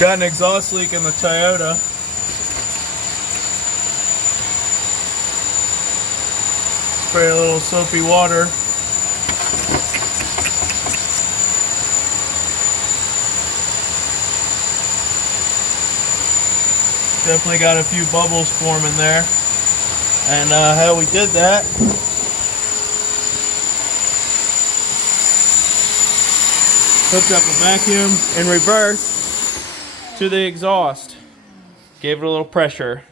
Got an exhaust leak in the Toyota. Spray a little soapy water. Definitely got a few bubbles forming there. And how we did that, hooked up a vacuum in reverse to the exhaust. Gave it a little pressure.